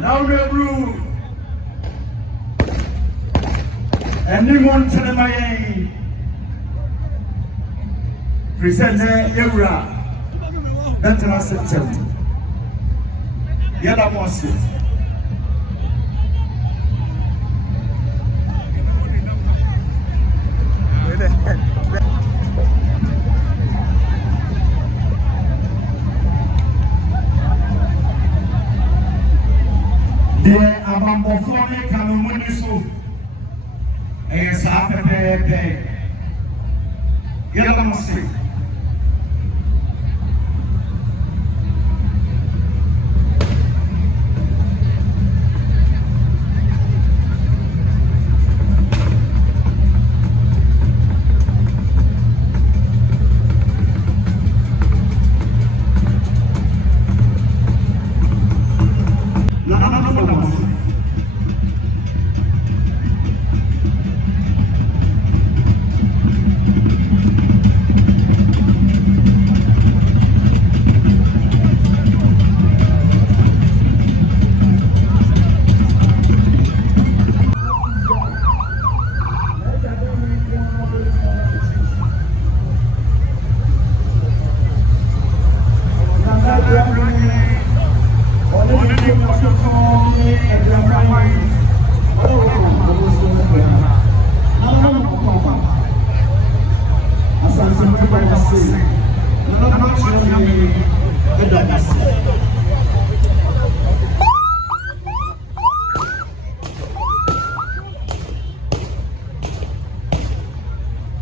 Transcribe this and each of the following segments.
Now we rule. Anyone tell my present Yura. That's an asset. The other was it. The Amoakohene Kanumunisu. Yes, I Yadamasi.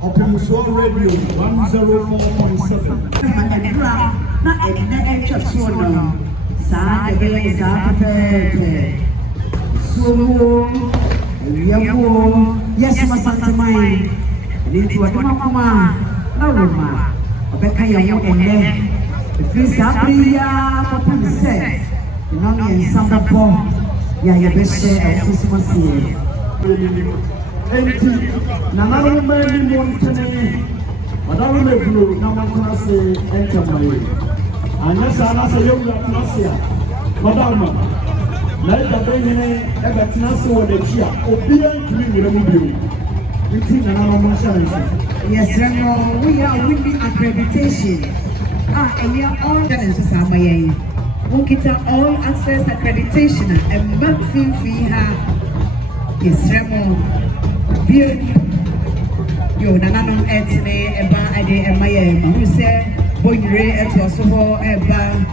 Otumfuo Radio 104.7. Yes, Asantehemaa. Into a mama, Aroma, Obekaya, and then the first Sabria, what said, the young and Santa Paul, Yaya Beshe, and Christmas Eve. Nana Konadu but I remember no one can say enter my way. And yes, I say young Nasia, Madame, let the baby ever Nasia or the Chia, obedient to me, remove. Yes, Remo, we are winning accreditation. And we are all talents to Samaya. We get all access accreditation and monthly fee. Yes, Remo, beautiful. Yo, Nana Etne, Eba, Ade, and Maya, who said, Boy, Ray, and Tosso, Eba.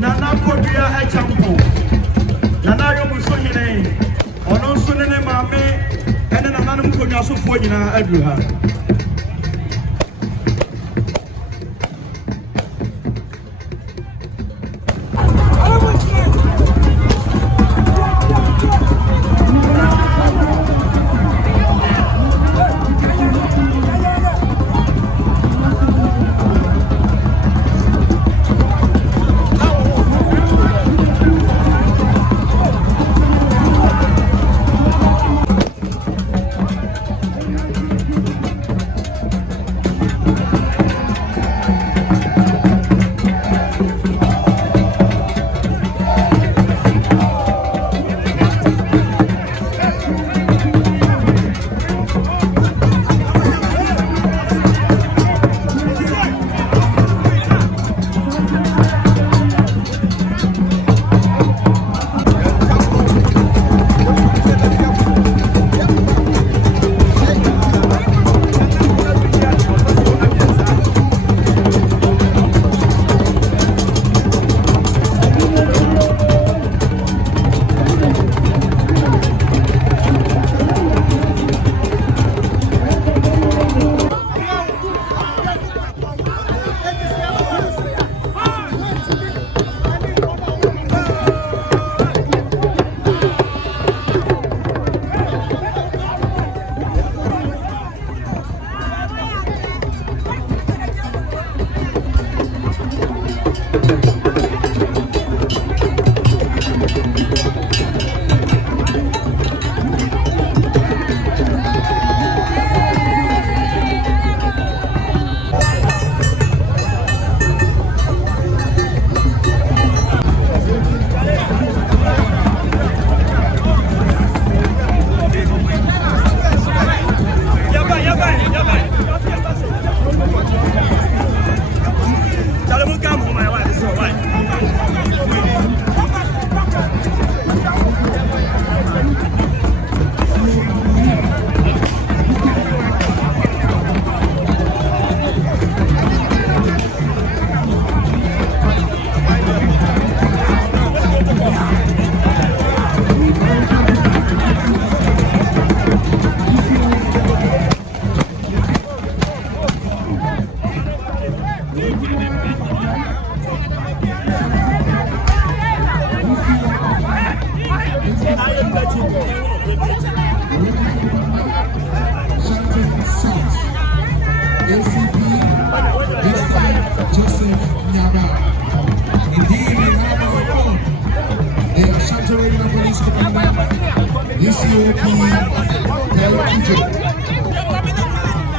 Nana Konadu Nana Konadu Ono sunene mame ene Nana Konadu so nyina adu ha.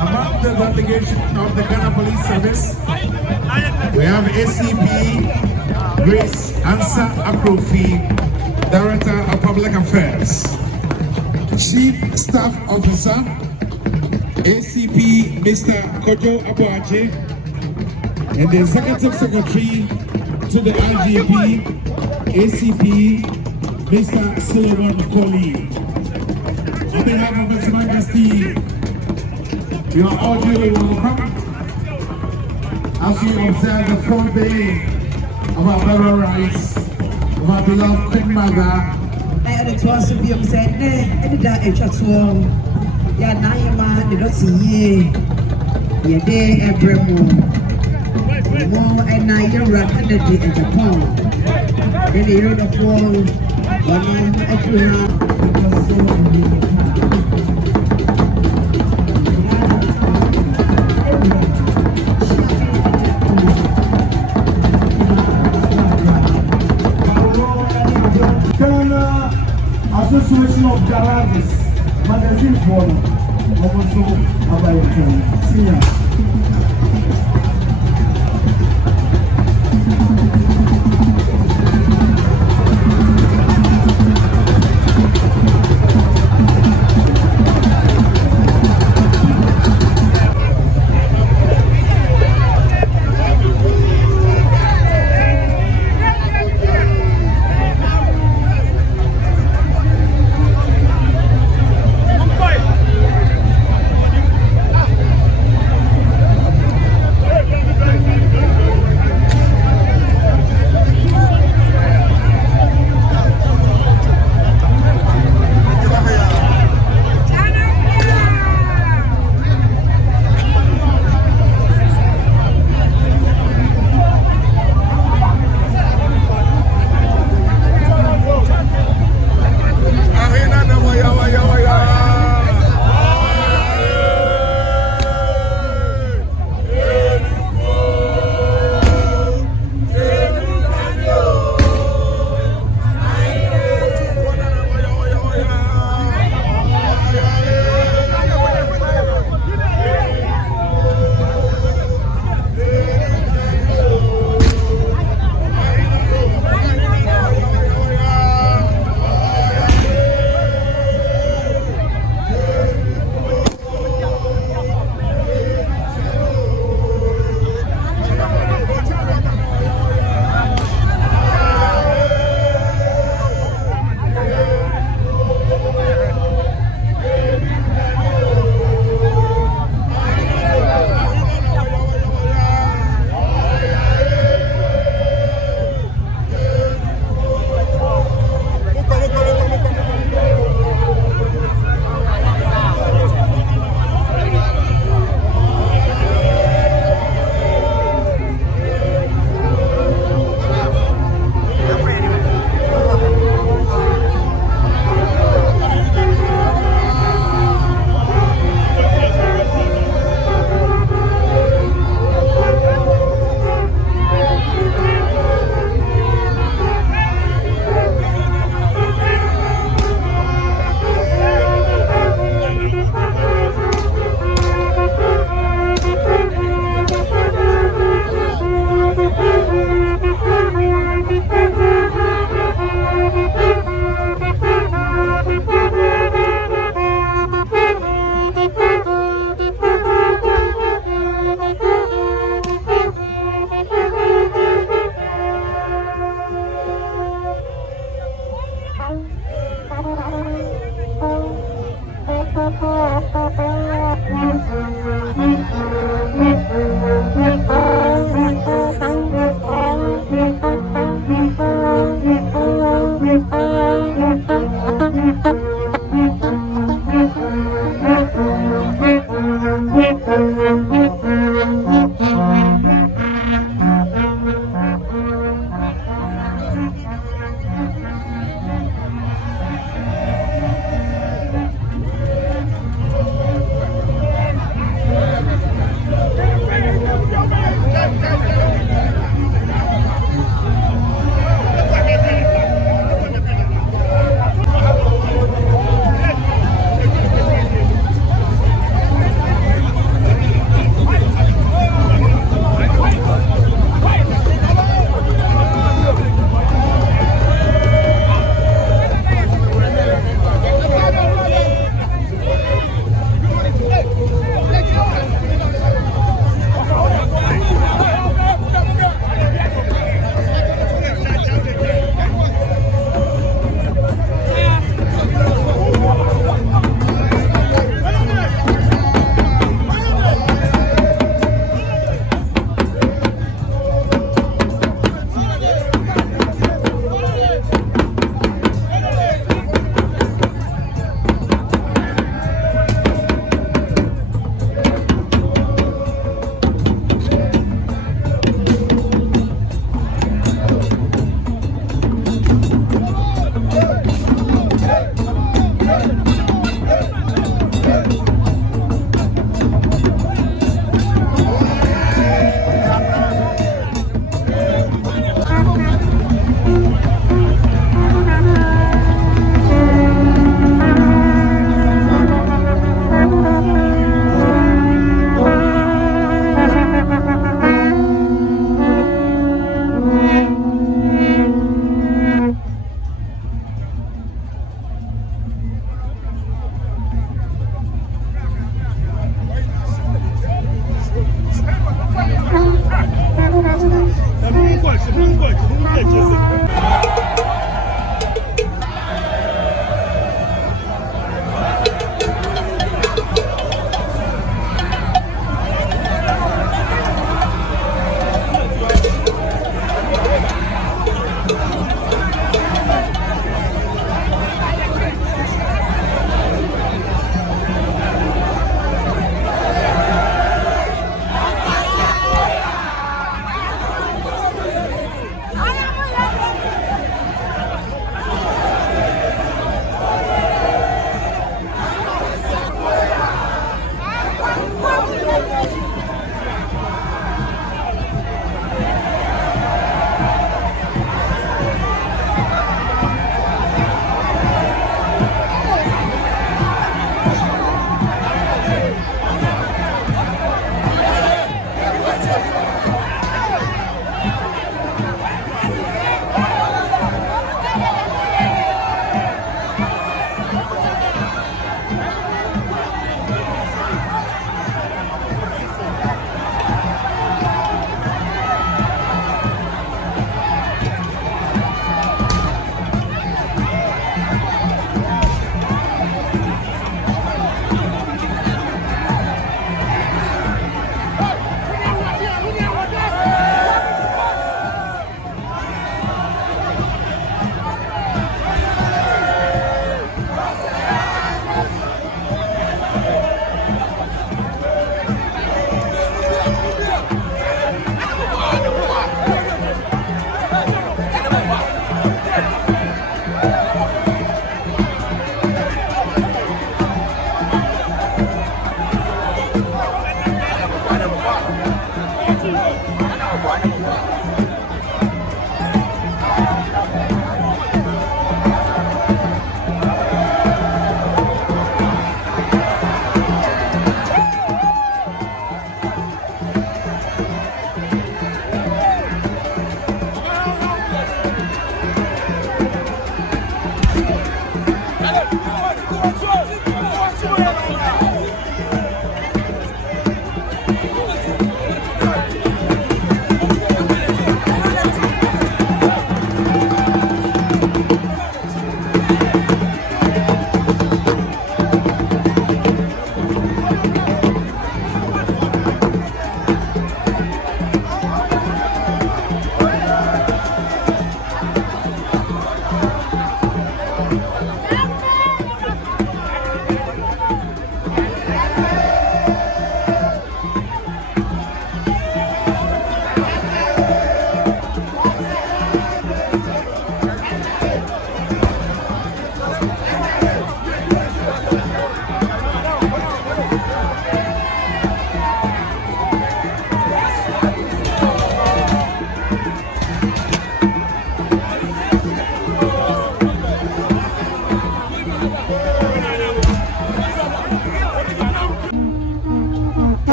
Among the delegation of the Ghana Police Service, we have ACP Grace Ansa Akrofi, Director of Public Affairs, Chief Staff Officer, ACP Mr. Kojo Aboaje, and the Executive Secretary to the IGP, ACP Mr. Solomon Koli. On behalf of His Majesty, you are all duly welcome as we observe the 4th day of our burial rites of our beloved Queen Mother. I had to ask you, said, "Eh, that a chat one. Yeah, Nayama, the Dɔte Yie, yeah, they every more and I Canada in Japan. Then they heard of all one Ghana Association of Garages magazine for also about senior.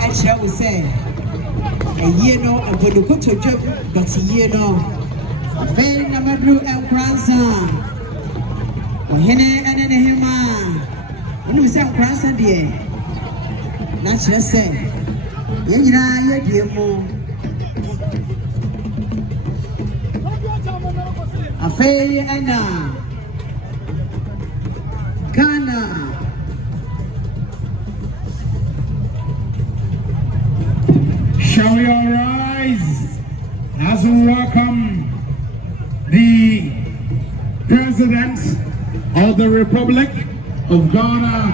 actually will say, a year no, and when you go to a job, Dɔte Yie no, very Mahamudu and grandson. Ohemaa and Asantehemaa. When you say grandson, dear, that's just say, you're dear more. A fairy and Ghana. Shall we all rise as we welcome the President of the Republic of Ghana,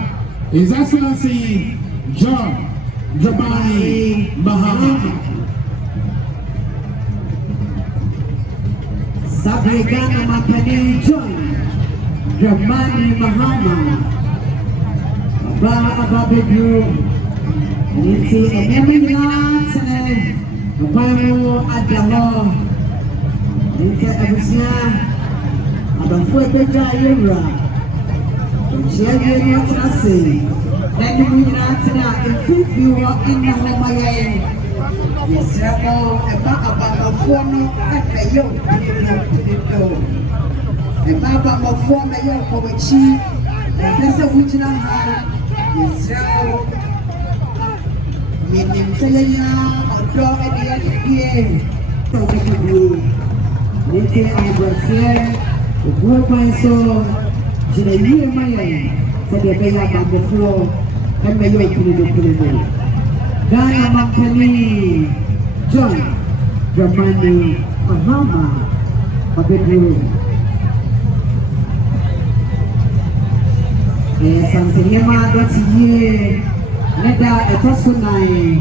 His Excellency Dramani Mahama. Sabre Ghana Mapani join Dramani Mahama. Ababedu. Nti enyemina tene Bawo Adalo. Nti abusia Adonfo ebeja yewura. Ochiage ni atrase. Nani nyina tene mfifi wo ina homa yaye. Yesrabo eba abamofo no akayo no. Eba abamofo me yo kowachi. Nse wuchina ha. Yesrabo Minim sayanya odo edia die so we do nite abrase ogwo kwanso jina yie maye so de be ya bambo floor emme yo ikuru Ghana Mampani John Dramani Mahama Abedu Asantehemaa Dɔte Yie Neda Etosunai.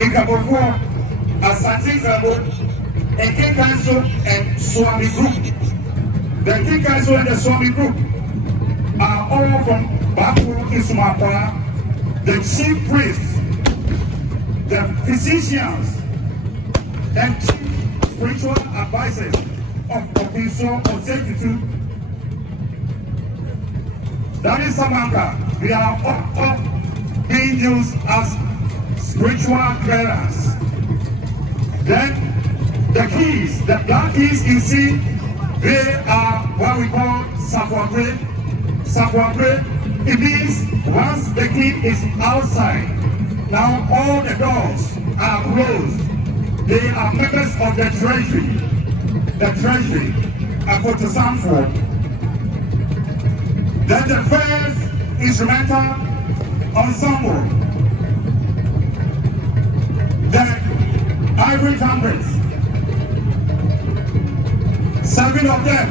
Kufuor, Ashanti and King Council and Swami Group. The King Council and the Swami Group are all from Bafu Isumapara, the chief priests, the physicians, and chief spiritual advisors of Otumfuo, Osei, Tutu. That is Samira. We are all being used as spiritual bearers. Then the keys, the black keys you see, they are what we call sakwabwe. Sakwabwe, it means once the key is outside, now all the doors are closed. They are members of the Treasury. The Treasury, Akufo-Addo. Then the first instrumental ensemble, the ivory trumpets, 7 of them,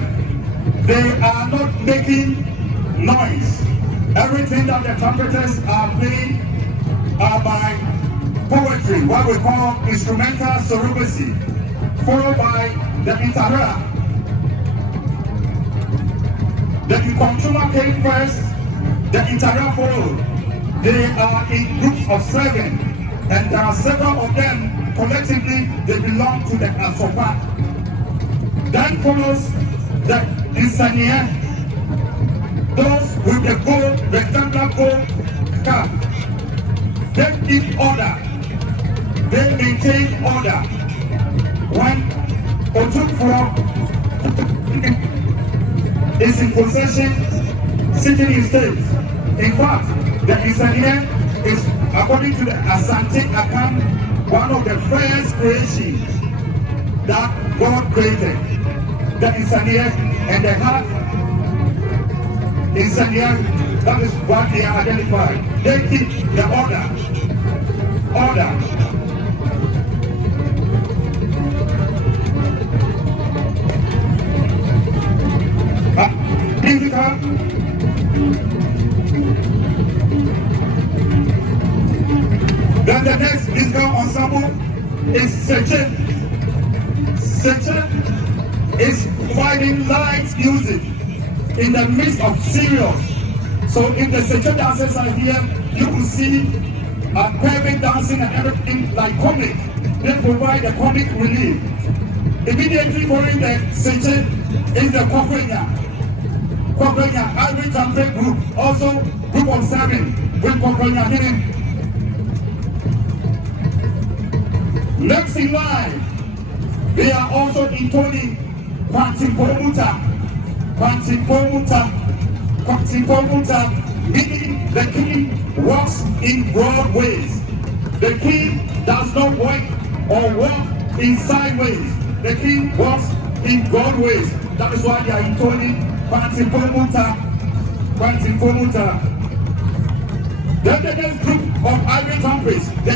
they are not making noise. Everything that the trumpeters are playing are by poetry, what we call instrumental surrogacy, followed by the intera. The consumer came first, the intera followed. They are in groups of 7, and there are several of them. Collectively, they belong to the Asopa. Then follows the Insania. Those with the gold, rectangular gold cap. They keep order. They maintain order. When Otumfuo is in possession, sitting in state. In fact, the Insania is, according to the Asante account, one of the first creations that God created. The Insania and the heart Insania, that is what they are identified. They keep the order. Order. Musical. Then the next musical ensemble is Seche. Seche is providing light music in the midst of serious. So if the Seche dancers are here, you will see perfect dancing and everything like comic. They provide the comic relief. Immediately following the Seche is the Kufuor. Every trumpet group, also group of 7 with Kufuor hidden. Next in line, they are also intoning Kwantipolmuta, meaning the king walks in broad ways. The king does not walk or walk in sideways. The king walks in broad ways. That is why they are intoning Kwantipolmuta. Then the next group of ivory trumpets, the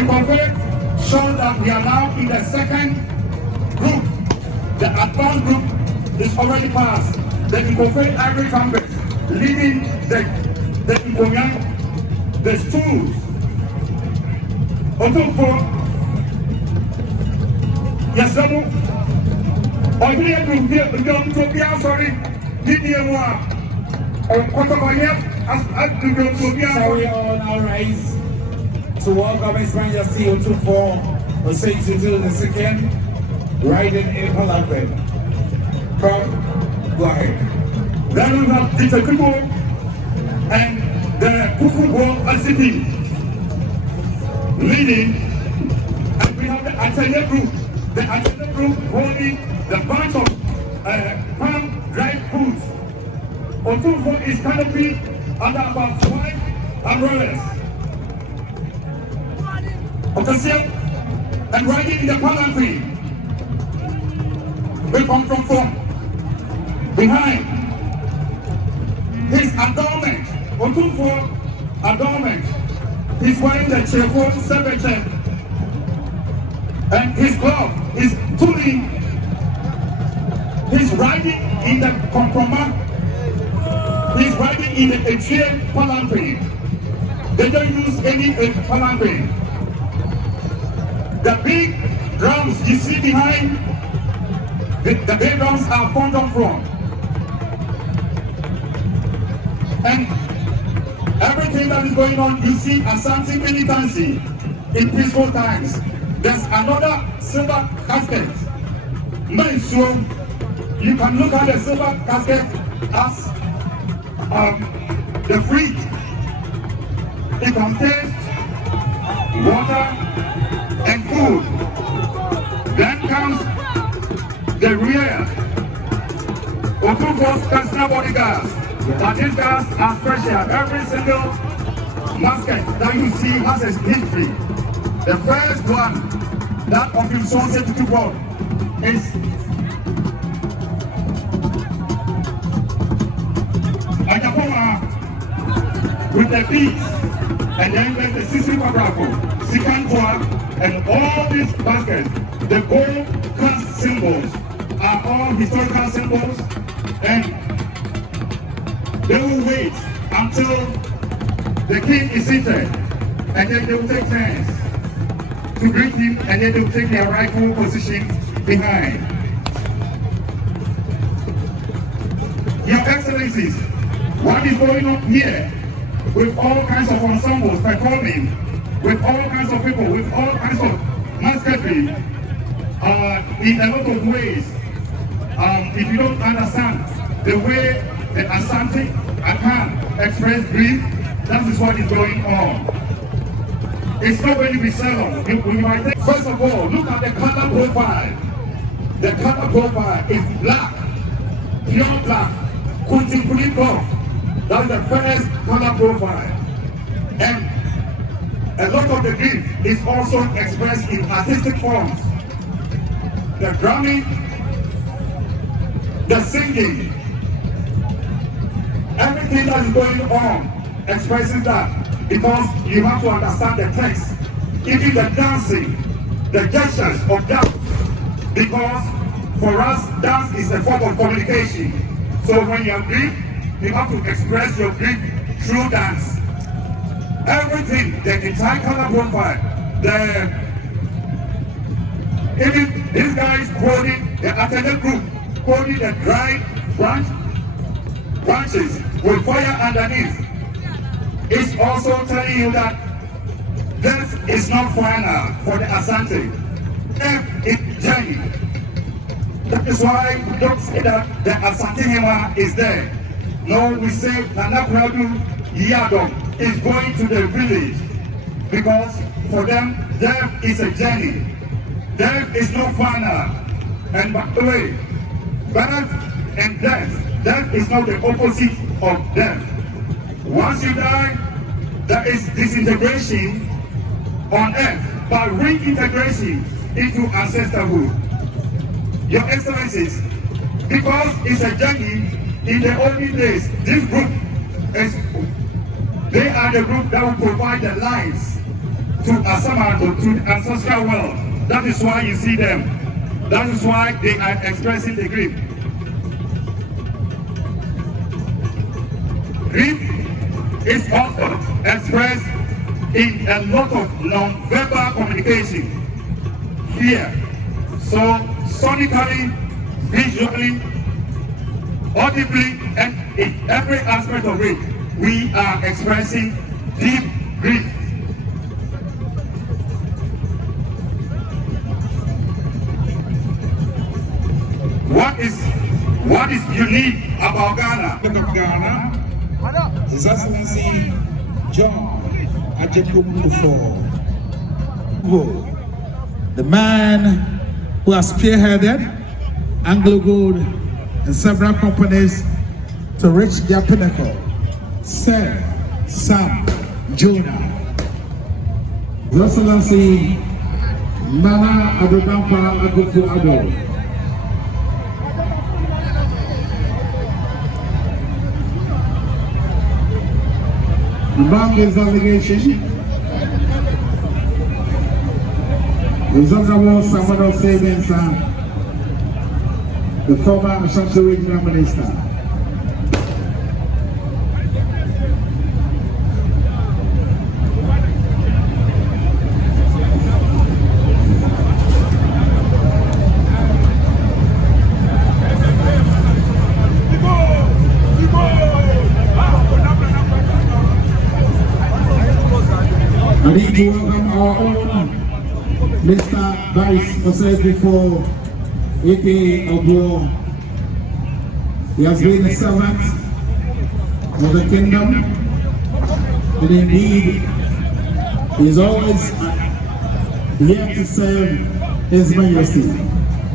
Inconfirmed shows that we are now in the second group. The advanced group is already passed. The Inconfirmed ivory trumpets leading the Inconfirmed, the stools. Otumfuo, Yasamu, Ohemaa group here, sorry, Didiemwa, Sorry, all now rise to welcome His Majesty Otumfuo, Osei Tutu II, riding in Palanquin. Come, go ahead. Then we have the Kufuor and the Kufuor city leading, and we have the Asantehemaa group. The Asantehemaa group holding the bunch of palm dried fruits. Otumfuo is canopy under about 5 umbrellas. Okasiel and riding in the palanquin. We come from behind. His adornment, Otumfuo adornment, he's wearing the cheerful sebeche and his glove, his tunic. He's riding in the comproma. He's riding in the Agyemang palanquin. They don't use any palanquin. The big drums you see behind, the big drums are formed from. And everything that is going on, you see Ashanti militancy in peaceful times. There's another silver casket. You can look at the silver casket as the fridge. It contains water and food. Then comes the rear. Otumfuo's personal bodyguards. But these guards are special. Every single basket that you see has a history. The first one, that of his son Tutu, is Agyemang with the beads, and then there's the Sisi Pabrako, Sikantwa, and all these baskets, the gold class symbols are all historical symbols, and they will wait until the king is seated, and then they will take turns to greet him, and then they will take their rightful position behind. Your Excellencies, what is going on here with all kinds of ensembles performing, with all kinds of people, with all kinds of masketry, in a lot of ways, if you don't understand the way the Asante can express grief, that is what is going on. It's not going to be solemn. First of all, look at the color profile. The color profile is black, pure black, Kufuor cloth. That's the first color profile. And a lot of the grief is also expressed in artistic forms. The drumming, the singing, everything that is going on expresses that, because you have to understand the text, even the dancing, the gestures of dance, because for us, dance is a form of communication. So when you are grieved, you have to express your grief through dance. Everything, the entire color profile, even these guys holding the attendant group, holding the dry branches with fire underneath, is also telling you that death is not final for the Asante. Death is journey. That is why we don't say that the Asantehemaa is there. No, we say Nana Konadu Yiadom is going to the village. because for them, death is a journey. Death is no final. And by the way, birth and death is not the opposite of death. Once you die, there is disintegration on earth, but reintegration into ancestorhood. Your Excellencies, because it's a journey, in the olden days, this group they are the group that will provide the lives to Asamado, to the ancestral world. That is why you see them. That is why they are expressing the grief. Grief is often expressed in a lot of non-verbal communication. Fear. So sonically, visually, audibly, and in every aspect of it, we are expressing deep grief. What is unique about Ghana? His Excellency John Kufuor, the man who has spearheaded Anglo Gold and several companies to reach their pinnacle. Sir Sam Jonah. His Excellency Nana Konadu Yiadom III. Among his delegation, His Honorable Osei, the former Ashanti Regional Minister. I need to welcome our own Mr. Vice Osei before aka Otumfuo. He has been a servant of the kingdom, and indeed he is always here to serve His Majesty.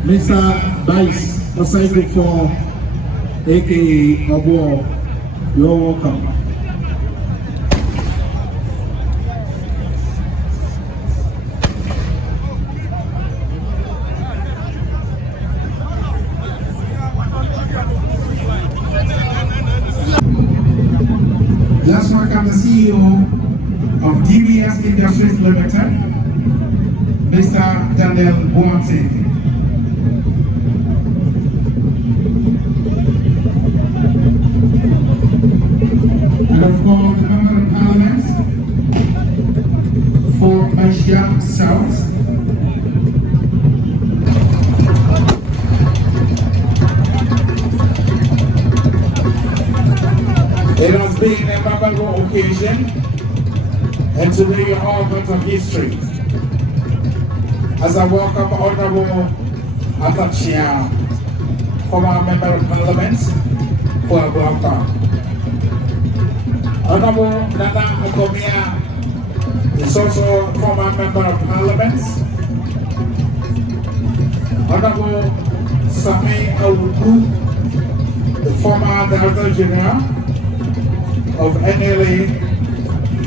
Mr. Vice Osei before aka Otumfuo, you're welcome. Let's welcome the CEO of DBS Industries Limited, Mr. Daniel Bwante. And of course, the Member of Parliament for Manhyia South. It has been a memorable occasion, and today you're all part of history. As I welcome Honorable Hajia, former Member of Parliament for Dankwa. Honorable Nana Konadu is also former Member of Parliament. Honorable Samira, the former Director General of NLA,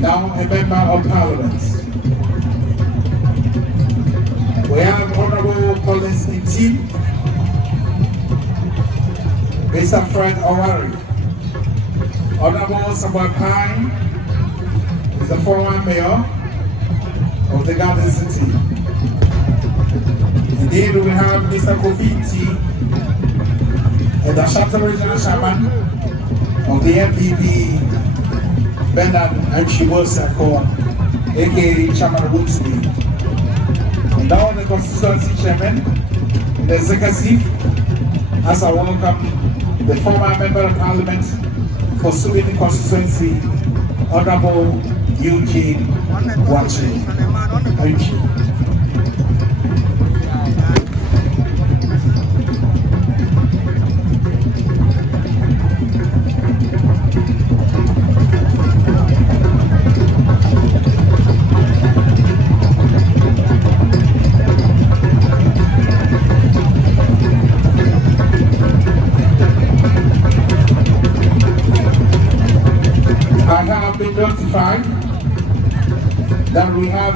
now a Member of Parliament. We have Honorable Collins Inti, Mr. Fred Owari, Honorable Sabakai is the former Mayor of the Garden City. Indeed, we have Mr. Kofi and the Ashanti Regional Chairman of the MPP, Bernard Achibosako, aka Chairman Woodsby, and now the constituency chairman, the executive, as I welcome the former Member of Parliament for Suwini constituency, Honorable Eugene Wachi. Thank you.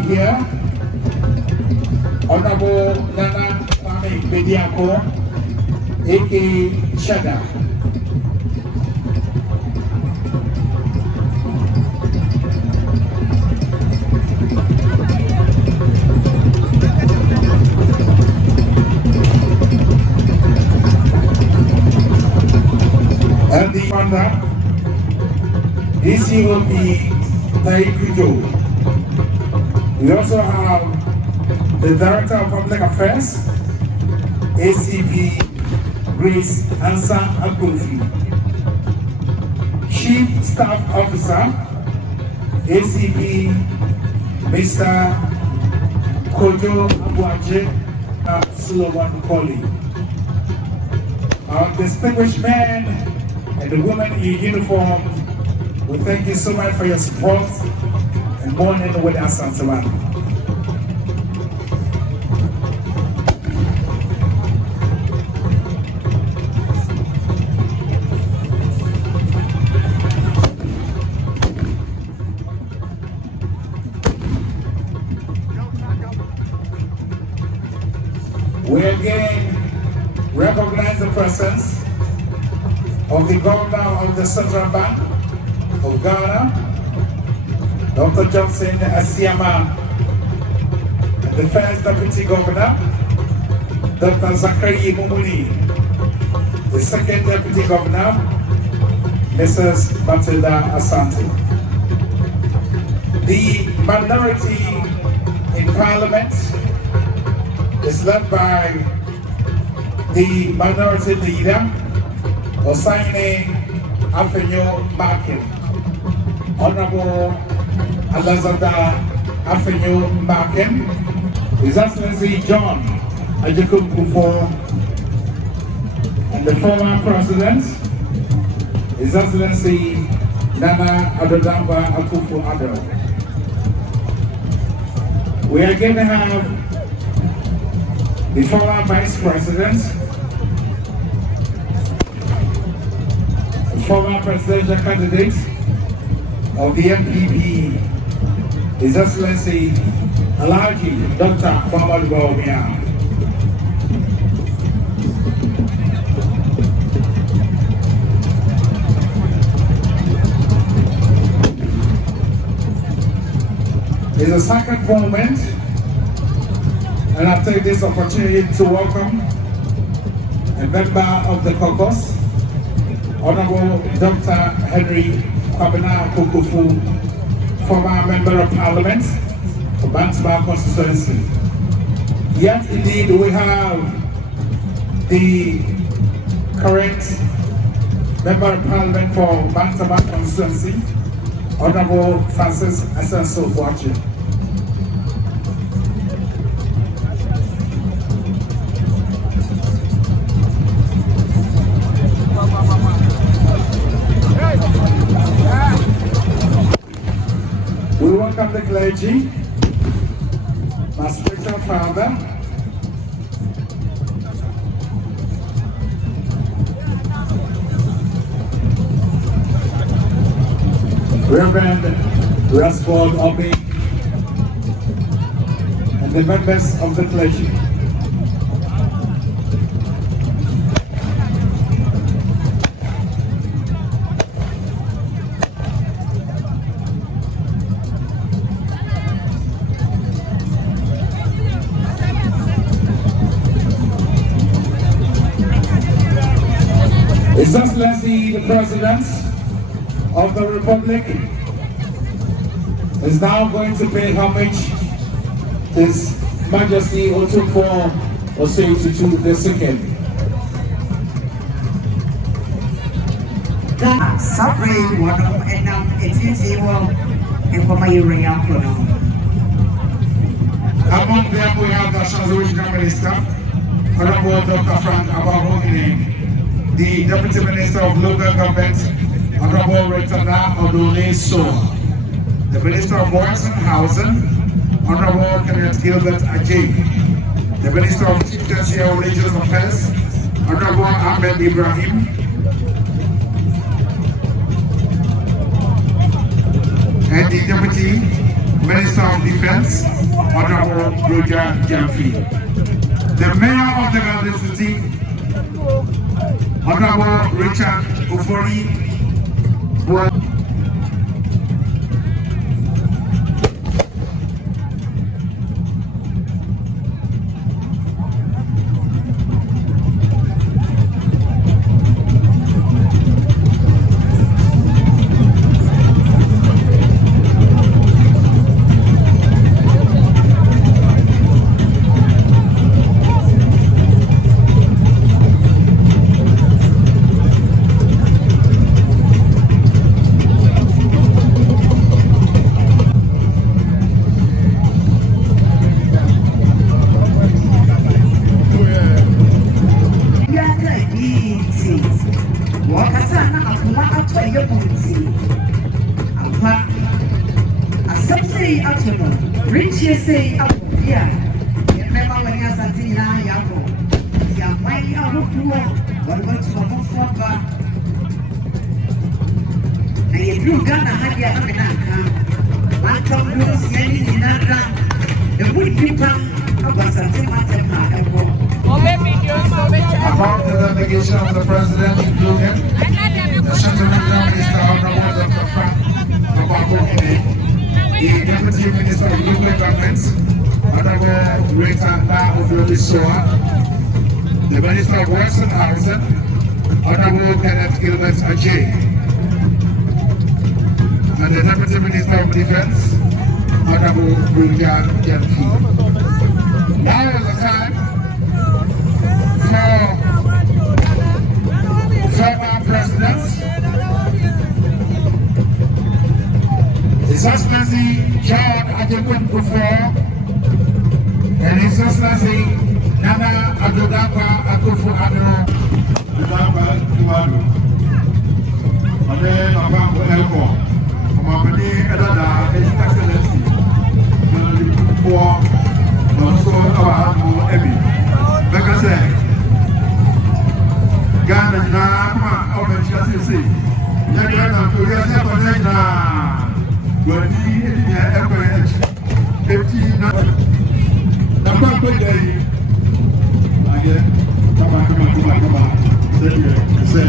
here Honorable Nana Konadu aka Cheddar. And the founder, this year will be Taikujo. We also have the Director of Public Affairs, ACP Grace Ansa Akofi, Chief Staff Officer, ACP Mr. Kojo Abuaje Solomon Koli. Our distinguished men and the women in uniform, we thank you so much for your support and mourning with Asantehemaa. We again recognize the presence of the Governor of the Central Bank of Ghana, Dr. Johnson Asiama, and the First Deputy Governor, Dr. Zachary Mumuni, the Second Deputy Governor, Mrs. Matilda Asante. The minority in Parliament is led by the minority leader, Osei Afenyo-Mbakin, Honorable Alhaji Afenyo-Mbakin, His Excellency John Kufuor, and the former President, His Excellency Nana Akufo-Addo. We are going to have the former Vice President, the former presidential candidate of the MPP, His Excellency Alhaji Dr. Bawumia. It's a second moment, and I take this opportunity to welcome a member of the caucus, Honorable Dr. Henry Kwabena Kufuor, former Member of Parliament for Bantaba constituency. Yet indeed we have the current Member of Parliament for Bantaba constituency, Honorable Francis Asenso-Boache. We welcome the clergy, my spiritual father, Reverend Rasford Obi, and the members of the clergy. His Excellency the President of the Republic is now going to pay homage to His Majesty Otumfuo Osei Tutu II. Suffering one of it's easy and for my area. Among them we have the Ashanti Regional Minister, Honorable Dr. Frank Amoakohene, the Deputy Minister of Local Government, Honorable Retana Odole Soa, the Minister of Works and Housing, Honorable Kenneth Gilbert Agyemang, the Minister of Chieftaincy and Religious Affairs, Honorable Ahmed Ibrahim, and the Deputy Minister of Defense, Honorable Roger Jamfi. The Mayor of the Golden City, Honorable Richard Kufuor. Riches say, yeah, remember when Asantehemaa Yabo, the mighty Amoakohene, but went to Otumfuo, and you drew Ghana Hajia, one come to see in Nana, the good people of Asantehemaa. About the delegation of the president, including the Central Minister, Honorable Dr. Amoakohene, the Deputy Minister of Local Governments, Honorable Richard the Minister of Works and Housing, Honorable Kenneth Hajia, and the Deputy Minister of Defense, Honorable Roger Jamfi. Now is the time for former presidents, His Excellency John Kufuor and His Excellency Nana Akufo-Addo. And then Mahama His Excellency Kufuor also our Emmy. Like I said, Ghana Nama or Majesty. Ghana to get up on when he ever 15 number day again. Come on. Say.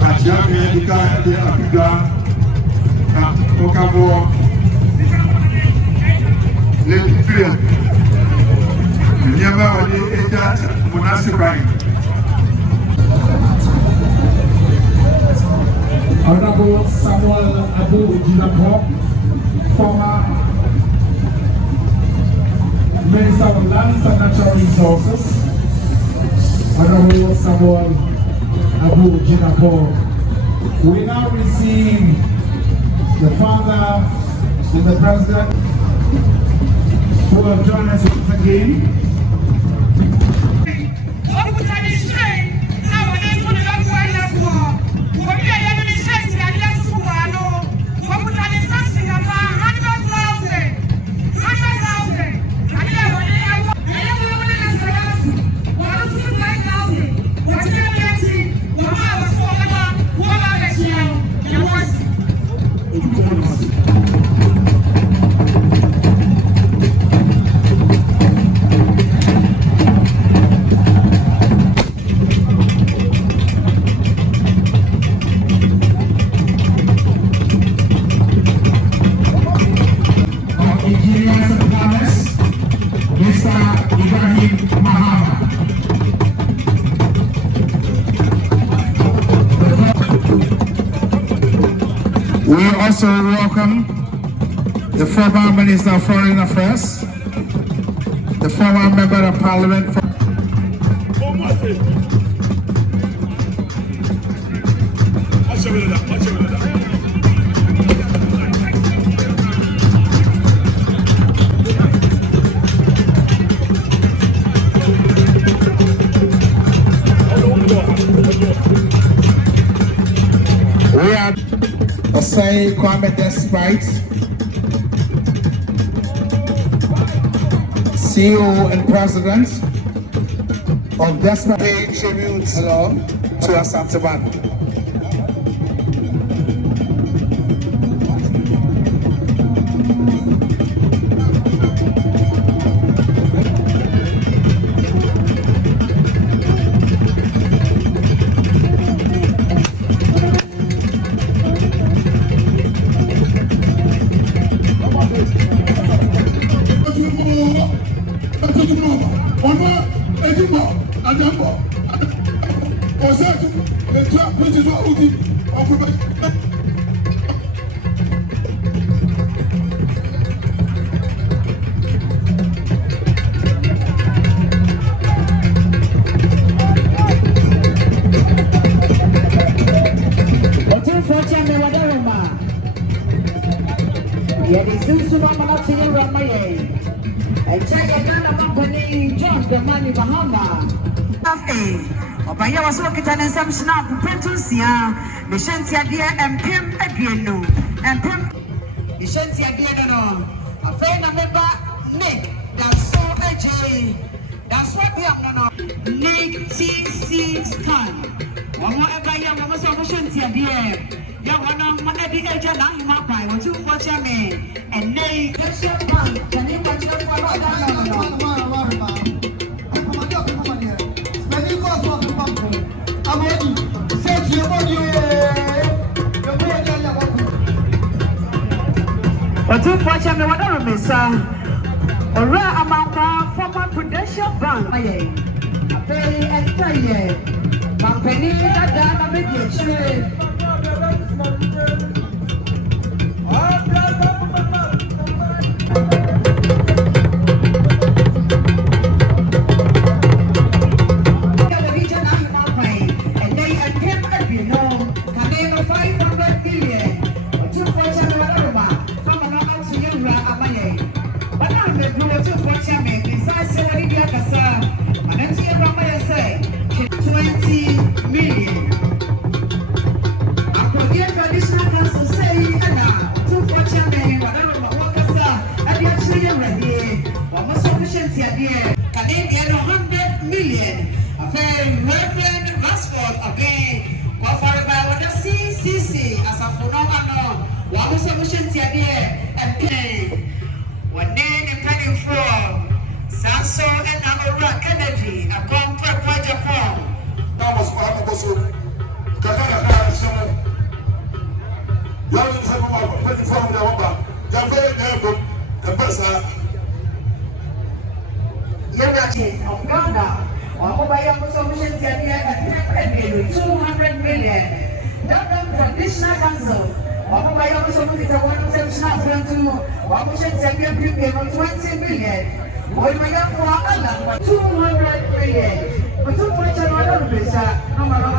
Hajia America de Africa Kufuor le Tutu Nyama wali ejat munasibai. Honorable Abu, former Minister of Lands and Natural Resources, Honorable Abu. We now receive the father and the president who will join us again. We also welcome the former Minister of Foreign Affairs, the former Member of Parliament. We are Osei Despite, CEO and President of Despite. Pay tribute to Asantehemaa. Dramani Mahama. Obaya was working on some snap, Pentusia, the Shantia dear and Pim Adriano, and Pim, the Shantia dear. A friend of member Nick, that's so AJ, that's what we have done. Nick TC Scan. One more ever young, I was on Shantia dear. Young one of my age and I'm my pie, or two for Chairman, and Nick, that's your man. Can you watch your Otumfuo Chairman, what are you, sir? Ora amount former Prudential Bank. A very entire company that done a mediation. Canadian 100 million. A very reverend passport again. Covered by what the CCC as a phenomenon. What was solution here and pay. One name in planning for Sanso and Kennedy. A contract for Japan. That was Mahamudu. Kakana Someone. Rawlings and Mahama, from the Wamba. They're very neighbor. The person. Of Ghana, $200 million. That traditional council, 20 million. When we got for Allah, 200 million. But two for each other, no matter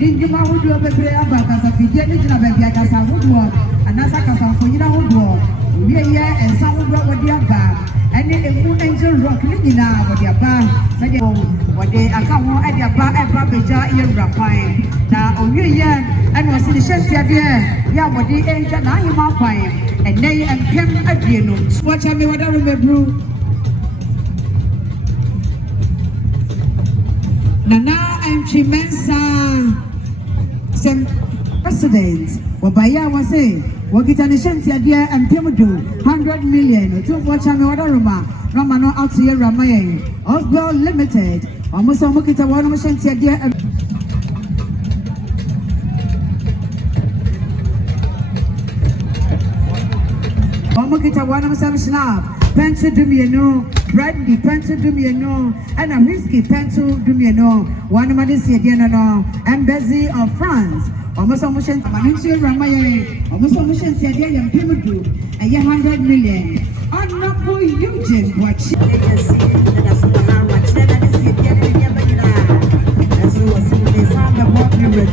Did you know who do a prayer about Casafi? Did you know a Casa Woodward? And that's a Casa for you know we are here and some of what they are back. And then the moon angel rock living now with their bar. What they are come at their bar at Babaja in Rapine. Now, on your year and was in the shanty there. Yeah, what the angel now you might find. And they and Pim at the end. Watch me what I remember. Nana and Chimensa. Some presidents. What by ya was saying. Wakita Nishanti Adia and Pimudu, 100 million, two for Chamiwadaruma, Ramano out here Ramayan, Osborne Limited, almost Mokita one Shanti Adia and Mokita one of some snap, pencil do me no, brandy, pencil do me no, and a whiskey pencil do me no, one of Majesty no, and Bezzy of France. Almost Omushan Manhyia Ramaye, almost Omushan Sadia and Pimudu, a 100 million. Honorable Eugene, what she legacy, and as Mahama, China, this year, as we was in the farm of what we were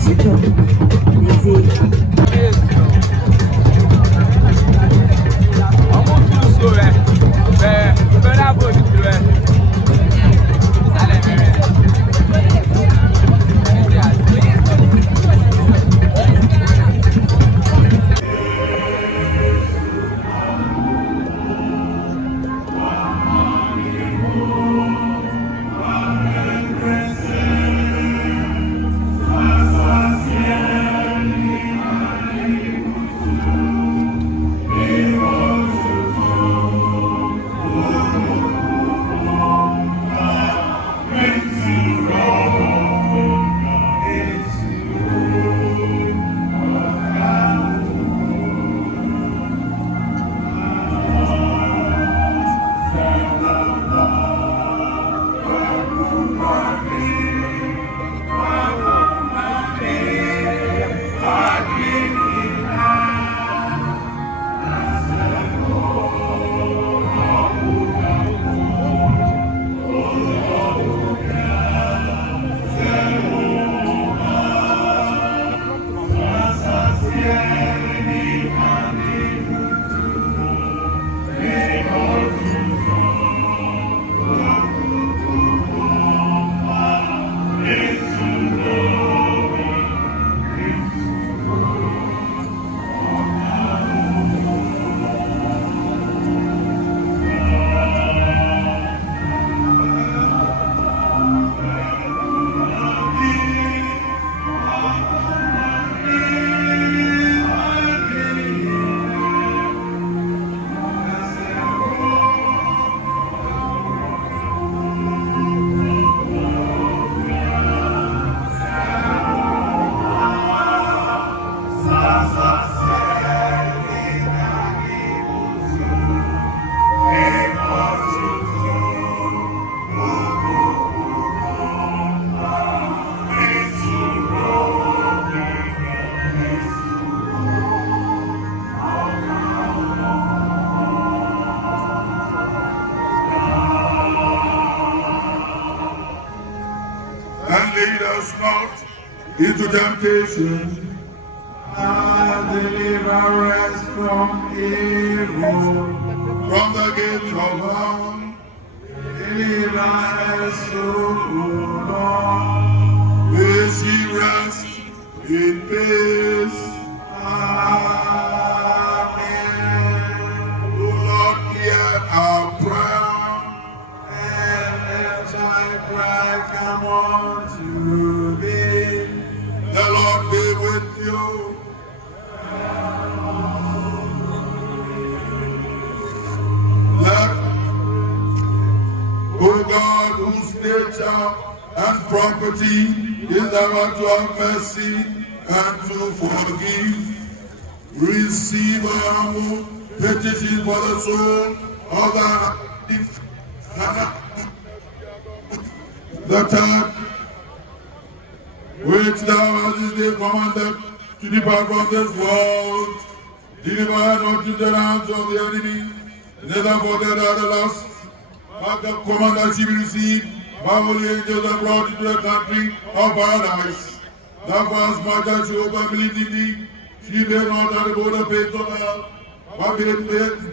lead us not into temptation, and deliver us from evil. From the gates of hell, deliver us, O Lord. May she rest in peace. Amen. O Lord, hear our prayer, and let thy cry come unto thee. The Lord be with you. Let, O God, whose nature and property is ever to have mercy and to forgive, receive our humble petition for the soul of the third, which thou hast this day commanded to depart from this world, deliver not into the hands of the enemy, neither forget the last the command that she will receive, by holy angels and brought into the country of paradise. Dankwa's mother to family TV, she been on the border paper, what been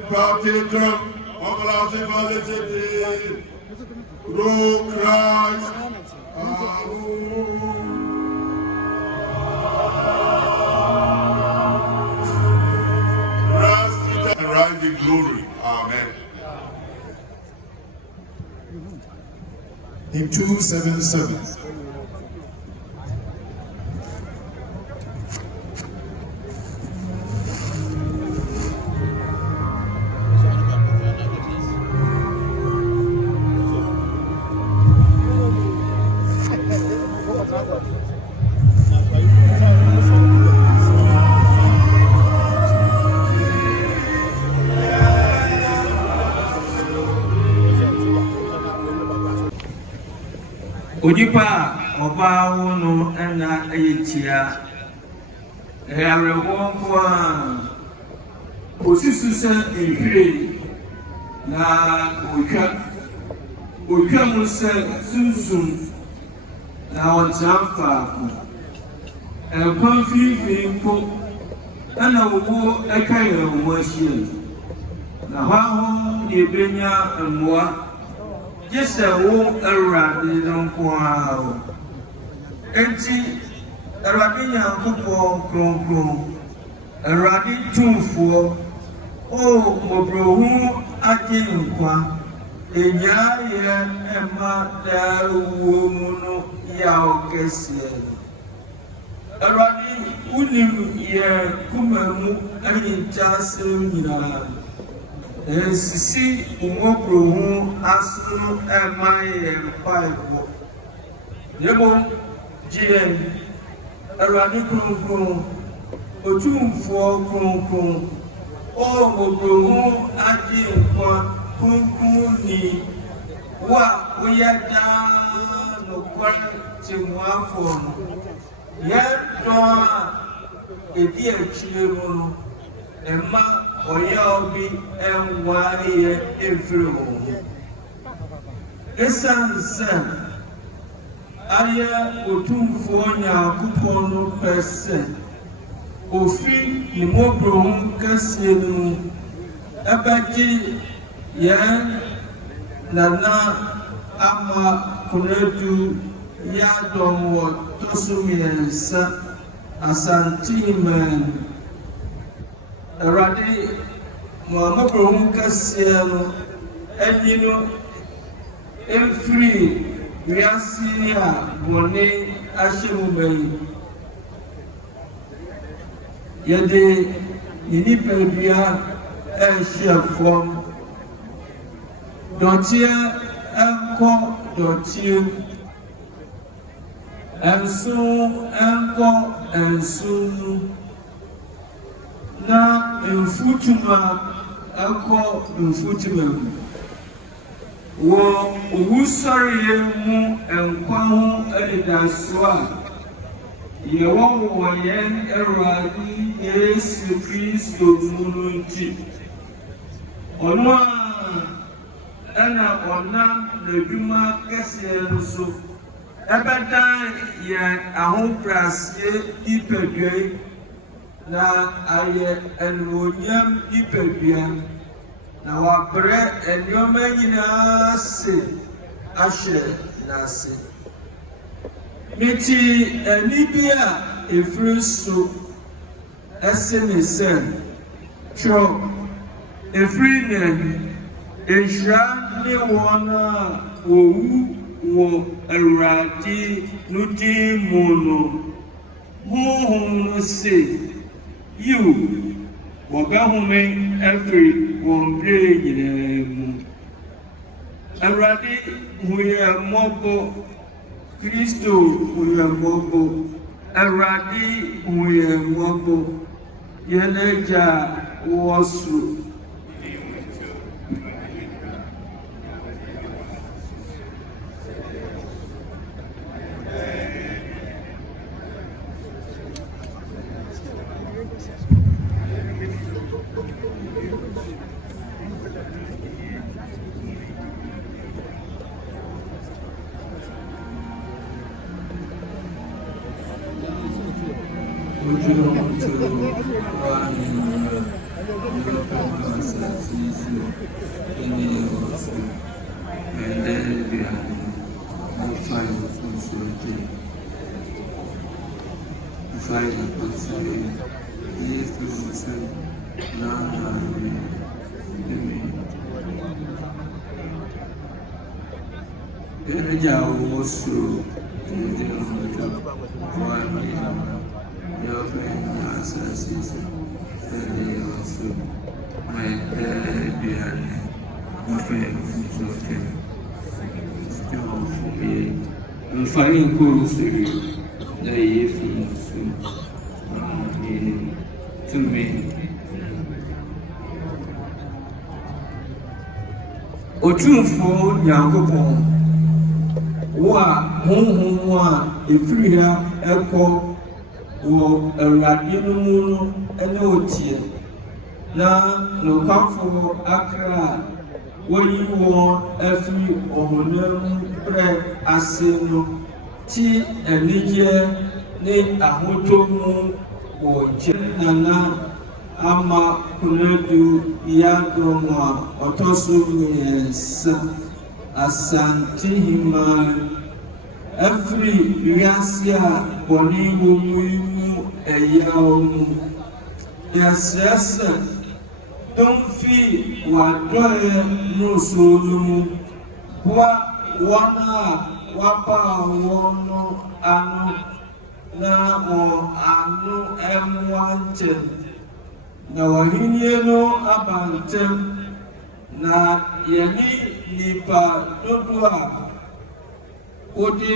partaker of the Validity, Grow Christ, Rest and rise in glory. Amen. In 277. Odipa ọba no na eyitia eyarewo kwa osisu se ehire na otwa mu se sunsun na ontamfa ẹ̀kọ́ fífi mpo ẹ̀nà owó ẹ̀ka ìrẹ̀wò ẹ̀ṣẹ̀ na hɔ ahọ́ ní ebenya mmoa jésù wo ẹ̀rọ̀adé nkoaro eti ẹ̀rọ̀adé nyankopɔn kronkron ẹ̀rọ̀adé Otumfuo o mọ̀bùrọ̀hù agye nkwa enyaa yẹ ẹ̀ma dàrúwò mu no yà ọ̀kẹ́sìẹ̀. Already, unim ye kumamu anyinchasem nyina. Sisi umobrohu asu emaye mpaibo. Yebo jien already kronkron Otumfuo kronkron o mobrohu aji nkwa kronkron ni wa uyada no kwa timwafo. Yɛdɔn a edi akyire mu no ɛma ɔyaw bi ɛnware yɛ efiri wɔn ho esan sɛ ayɛ Otumfuo Nyankopɔn no pɛ sɛ ofi ne mmɔborɔhum kɛseɛ no mu ɛbɛgye yɛn Nana Konadu Yiadom III Asantehemaa Awurade Mahamudu kɛseɛ no ani no emfiri wiase a bɔne ahyɛ mu ma yi yɛde ne nipadua ɛhyɛ fam dɔteɛ ɛnkɔ dɔteɛ mu enso enko enso na mfutuma enko mfutuma wo owusɔre mu enkwa ho edidaso a yewo wo yɛn Awurade Yesu Kristo mu no nti ɔno a ɛna ɔnam n'adwuma kɛseɛ no so ɛbɛdan yɛn ahobrɛaseɛ nipadua na ayɛ ɛnuonyam nipadua na wabrɛ nneɛma nyinaa ase ahyɛ n'ase. Meti ani bi a efiri so ɛsɛ ne sɛ twerɛ efiri n'ani ehyira ne wɔn a wɔwu wɔ Awurade no din mu no honhom no se yiw wɔbɛhome afiri wɔn bere nyinaa mu. Awurade hu yɛn mmɔbɔ, Kristo hu yɛn mmɔbɔ, Awurade hu yɛn mmɔbɔ, yɛn Agya a wɔwɔ soro. Otumfuo Nyankopɔn wo a honhom a efiri ha ɛkɔ wo Awurade no mu no ɛne otie na nokwafo akra wɔyi wɔn afiri ɔhonam brɛ ase no ti anigye ne ahotɔ mu wɔ Nana Konadu Yiadom III Asantehemaa every wiase a bɔne wɔ mu ɛyaw mu yɛsrɛsrɛ dɔmfi w'adɔeɛ mmoroso no mu boa wɔn a waba wɔn no ano na wɔn ano ɛmmoa ntɛm na wɔhenie no aba ntɛm na yɛne nipa dodo a wode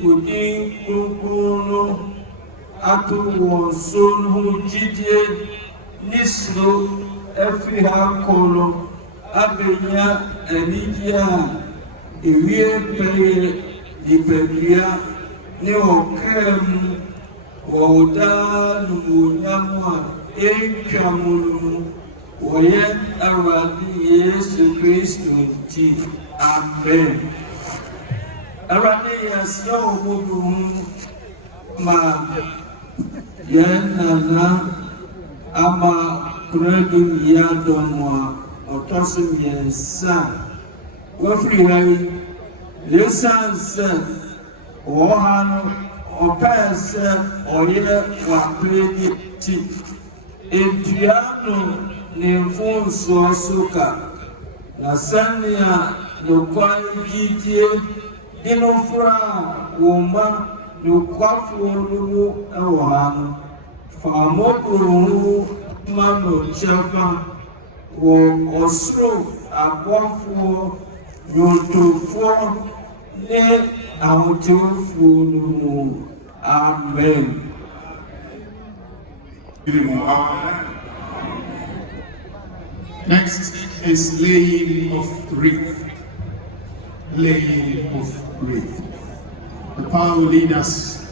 kronkron no ato wɔn so no ho gyidie ne suro afiri ha kɔ no abɛnya anigye a ewie pɛyɛ nipadua ne ɔkra mu wɔ daa nomonyam a ɛntwa mu no wɔyɛ Awurade Yesu Kristo nti. Amen. Awurade yɛsrɛ wo mmɔborɔhu ma yɛn nana Konadu Yiadom a ɔtɔ so mmiɛnsa wɔafiri ha yi yɛsiane sɛ ɔwɔ ha no ɔpɛɛ sɛ ɔyɛ w'apere ti edua no ne mfonsoɔ so ka na sɛnea nokware gyidie de no fora a wɔn mma nokwafoɔ no mu ɛwɔ ha no fa mmɔborɔhu ma no kyɛfa wɔ ɔsoro aboafoɔ nnwontofoɔ ne ahotefoɔ no mu. Amen. Next is laying of wreath. Laying of wreath. The power will lead us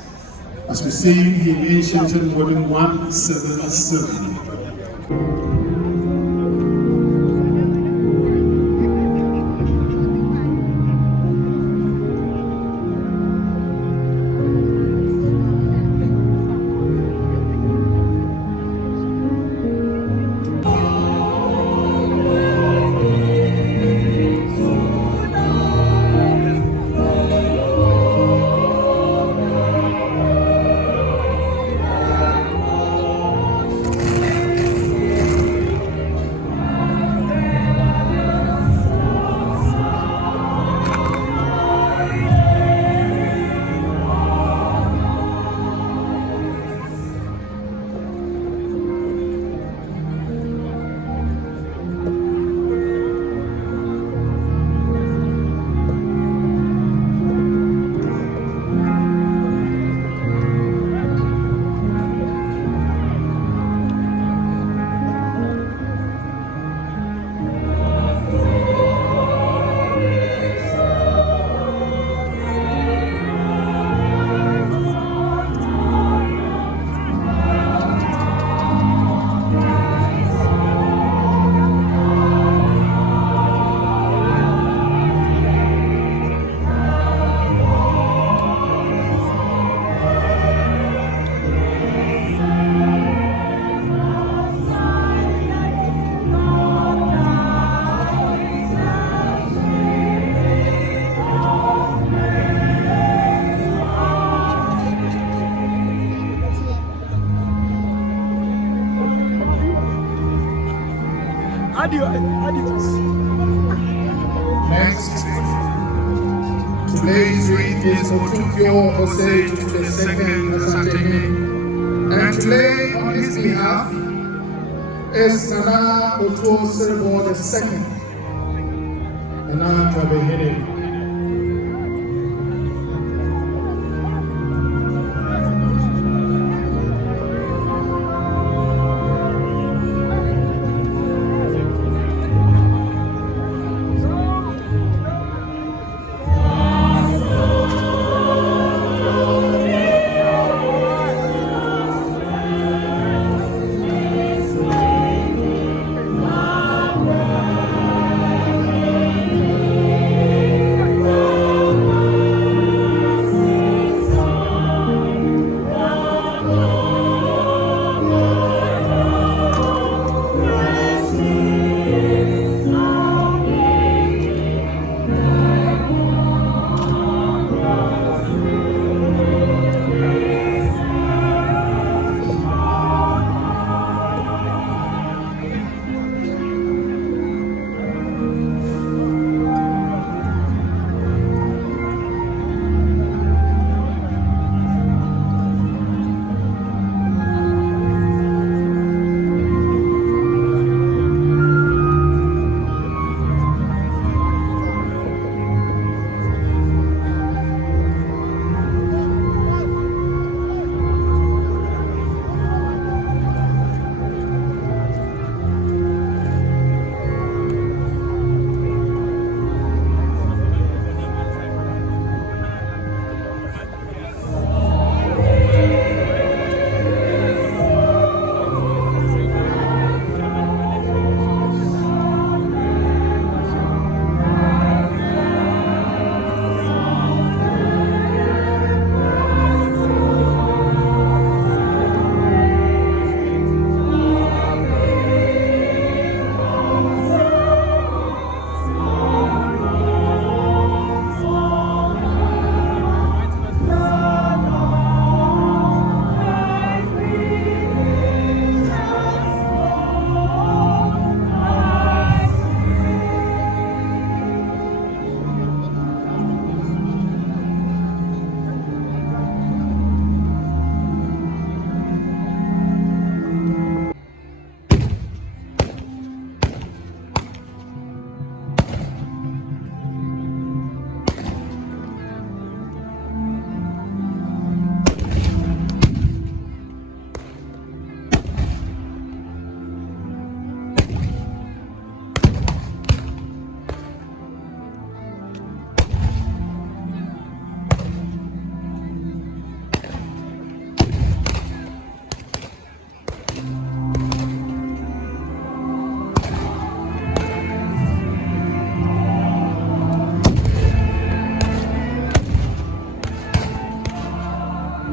as we sing in ancient and modern 177. Next, today's read is Otumfuo Osei II Asantehemaa, and today on his behalf is Nana Konadu Yiadom III, Nana.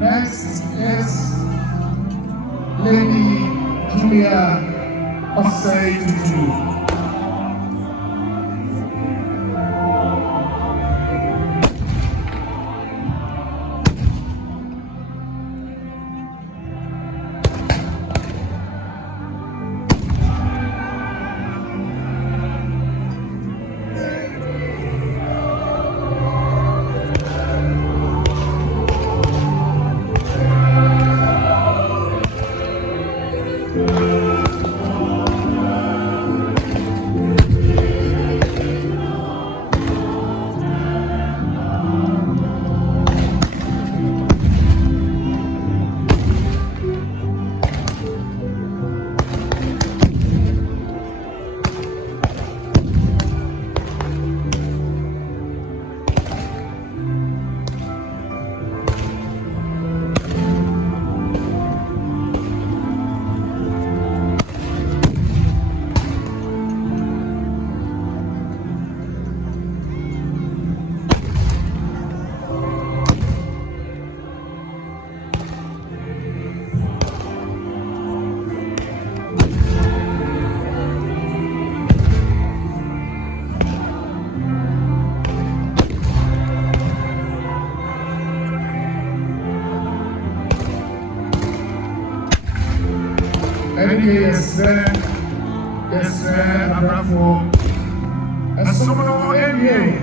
Next is Lady Osei Tutu. Yes, Abrafo. And someone over NBA.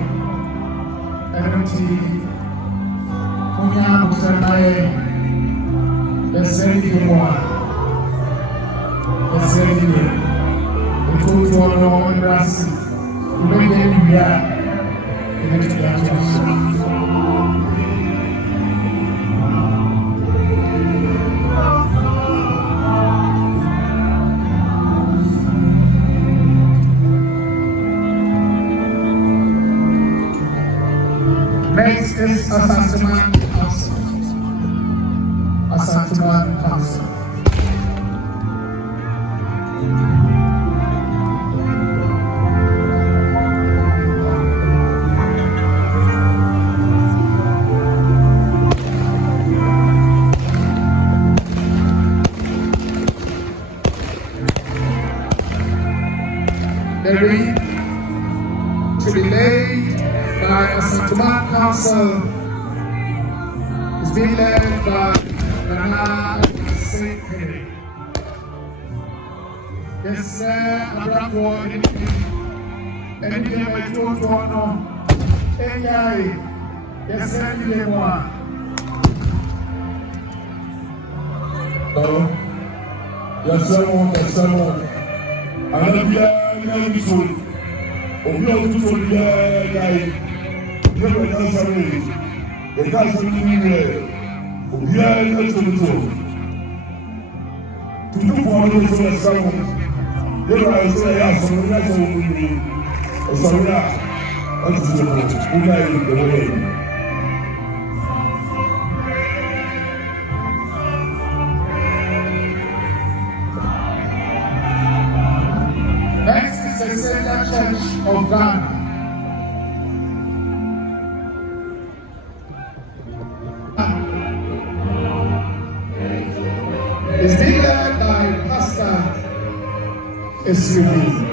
And Punya Busanae. Yes, anyone. Yes, anyone. The Tutu and Rasi. We made next is Asantehemaa Council. Asantehemaa Council. The wreath to be laid by Asantehemaa Council is being led by Nana Konadu. Yes, sir, Abrafo, anything I told you, yes, sir, yes, sir, Next is the Center Church of Ghana. It's being led by Pastor Osei.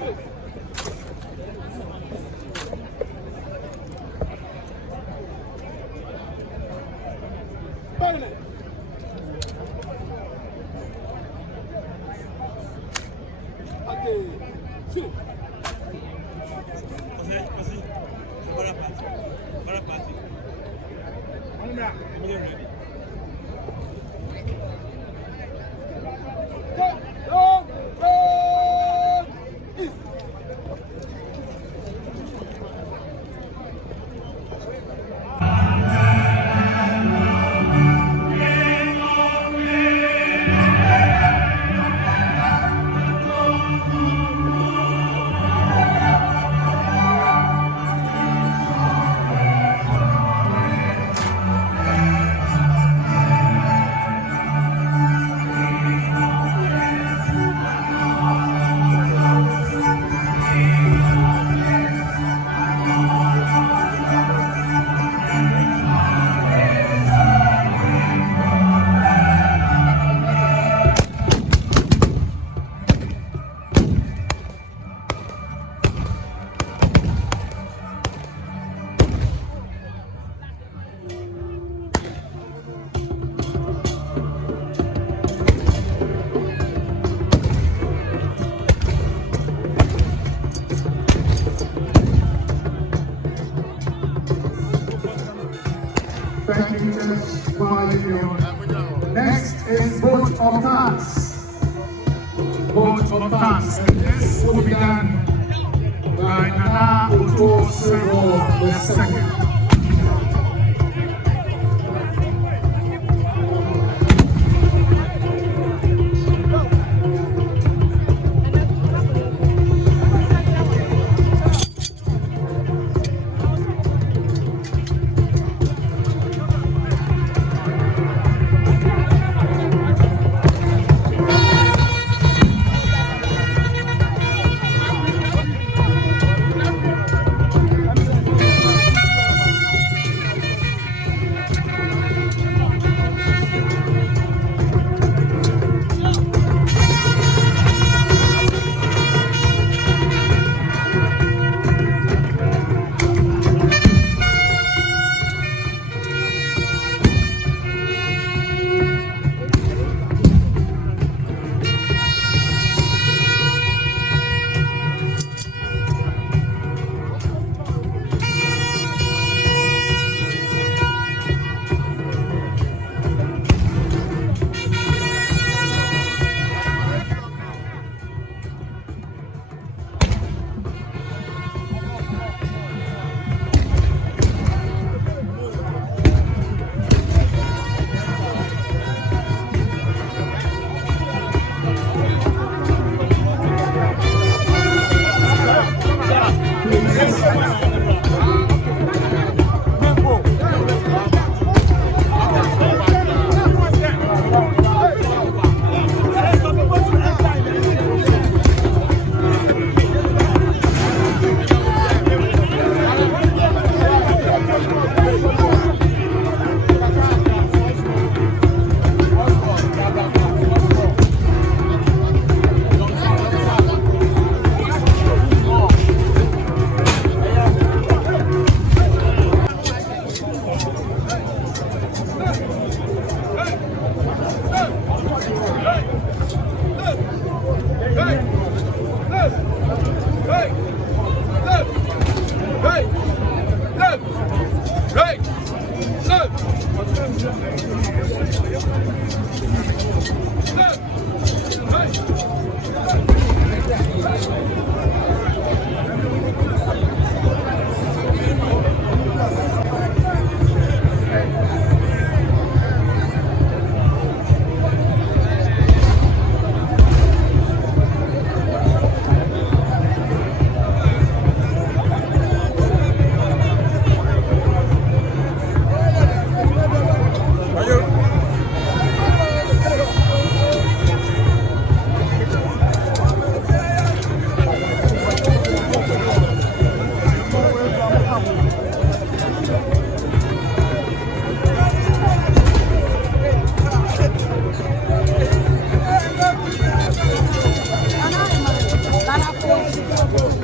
Thank you, Church Union. Next is vote of thanks. Vote of thanks. And this will be done by Nana Konadu Yiadom II. Chicago.